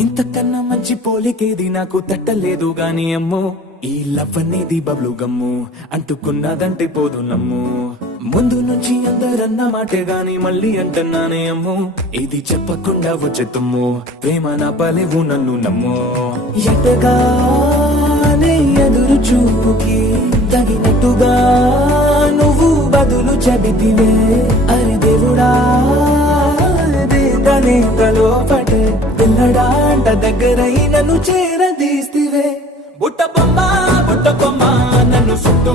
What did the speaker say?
ఇంతకన్నా మంచి పోలికేది నాకు తట్టలేదు గాని అమ్మో ఈ లవ్ అనేది బబ్లు గమ్ము అంటుకున్నదంటే పోదు నమ్ము ముందు నుంచి అందరన్న మాటే గాని మళ్ళీ అంటున్నానే అమ్ము ఇది చెప్పకుండా వచ్చే తుమ్ము ప్రేమ నా పలేవు నన్ను నమ్ము ఎటగానే ఎదురు చూపుకి తగినట్టుగా నువ్వు బదులు చెబితివే అరే దేవుడా దేదనే లోపటే పిల్లడాంట దగ్గరై నన్ను చేరదీస్తివే బుట్ట బొమ్మ నన్ను చుట్టూ